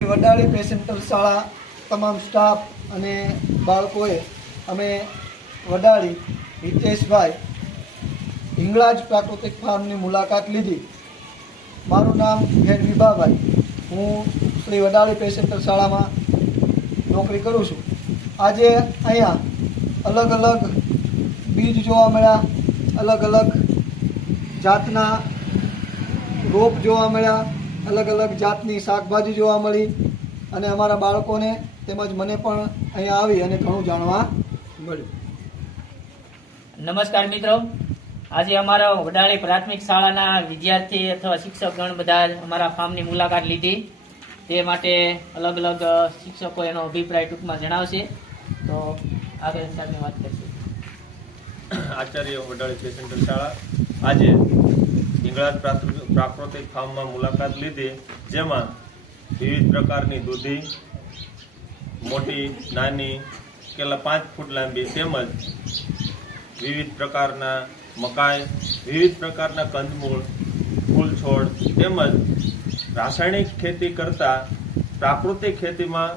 વડાળી પેસેન્ટર શાળા તમામ સ્ટાફ અને બાળકોએ અમે વડાળી હિતેશભાઈ હિંગળાજ પ્રાકૃતિક ફાર્મની મુલાકાત લીધી. મારું નામ ઘેર વિભાભાઈ. હું શ્રી વડાળી પેસેન્ટર શાળામાં નોકરી કરું છું. આજે અહીંયા અલગ અલગ બીજ જોવા મળ્યા, અલગ અલગ જાતના રોપ જોવા મળ્યા અલગ અલગ જાતની શાકભાજી જોવા મળી અને અમારા બાળકોને તેમજ મને પણ અહીંયા આવી અને ઘણું જાણવા મળ્યું. નમસ્કાર મિત્રો. આજે અમારા વડાળી પ્રાથમિક શાળાના વિદ્યાર્થી અથવા શિક્ષક ગણ બધા અમારા ફાર્મની મુલાકાત લીધી. તે માટે અલગ અલગ શિક્ષકો એનો અભિપ્રાય ટૂંકમાં જણાવશે. તો આગળ સાહેબની વાત કરશું. આચાર્ય વડાળી પેસેન્ટર શાળા. આજે હિંગળાજ પ્રાકૃતિક ફાર્મમાં મુલાકાત લીધી, જેમાં વિવિધ પ્રકારની દૂધી, મોટી, નાની કેલા પાંચ ફૂટ લાંબી તેમજ વિવિધ પ્રકારના મકાઈ, વિવિધ પ્રકારના કંદમૂળ ફૂલ છોડ તેમજ રાસાયણિક ખેતી કરતાં પ્રાકૃતિક ખેતીમાં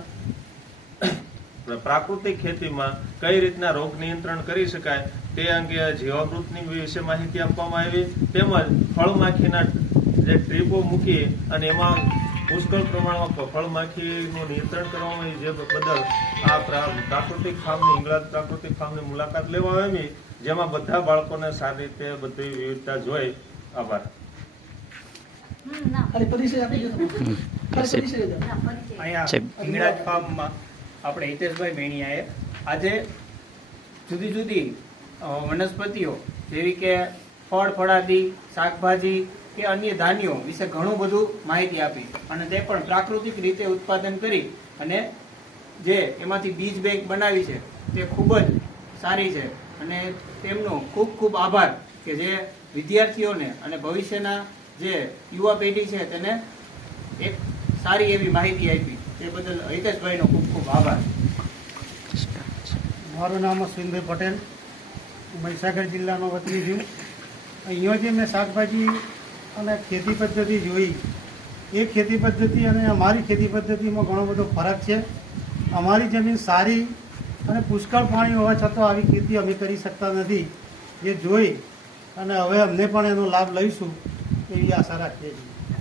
પ્રાકૃતિક ખેતીમાં કઈ રીતના રોગ નિયંત્રણ કરી શકાય તે અંગે જીવામૃતની વિશે માહિતી આપવામાં આવી. તેમજ ફળમાખીના જે ટ્રીપો મૂકી અને એમાં પુષ્કળ પ્રમાણમાં ફળમાખીનું નિયંત્રણ કરવામાં જે બદલ આ પ્રાકૃતિક ફાર્મની ઇંગ્લાજ પ્રાકૃતિક ફાર્મની મુલાકાત લેવા આવી. જેમાં બધા બાળકોને સારી રીતે બધી વિવિધતા જોઈ. આભાર. પરિચય આપી દો પરિચય અહીંયા હિંગળાજ ફાર્મમાં આપણે હિતેશભાઈ મેણિયાએ આજે જુદી જુદી વનસ્પતિઓ જેવી કે ફળ, ફળાદી, શાકભાજી કે અન્ય ધાન્યો વિશે ઘણું બધું માહિતી આપી અને તે પણ પ્રાકૃતિક રીતે ઉત્પાદન કરી અને જે એમાંથી બીજ બેંક બનાવી છે તે ખૂબ જ સારી છે અને તેમનો ખૂબ ખૂબ આભાર કે જે વિદ્યાર્થીઓને અને ભવિષ્યના જે યુવા પેઢી છે તેને એક સારી એવી માહિતી આપી. તે બદલ હિતેશભાઈનો ખૂબ ખૂબ આભાર. મારું નામ અશ્વિનભાઈ પટેલ. હું મહીસાગર જિલ્લાનો વતની છું. અહીંયા જે મેં શાકભાજી અને ખેતી પદ્ધતિ જોઈ. એ ખેતી પદ્ધતિ અને અમારી ખેતી પદ્ધતિમાં ઘણો બધો ફરક છે. અમારી જમીન સારી અને પુષ્કળ પાણી હોવા છતાં આવી ખેતી અમે કરી શકતા નથી. જે જોઈ અને હવે અમને પણ એનો લાભ લઈશું એવી આશા રાખીએ છીએ.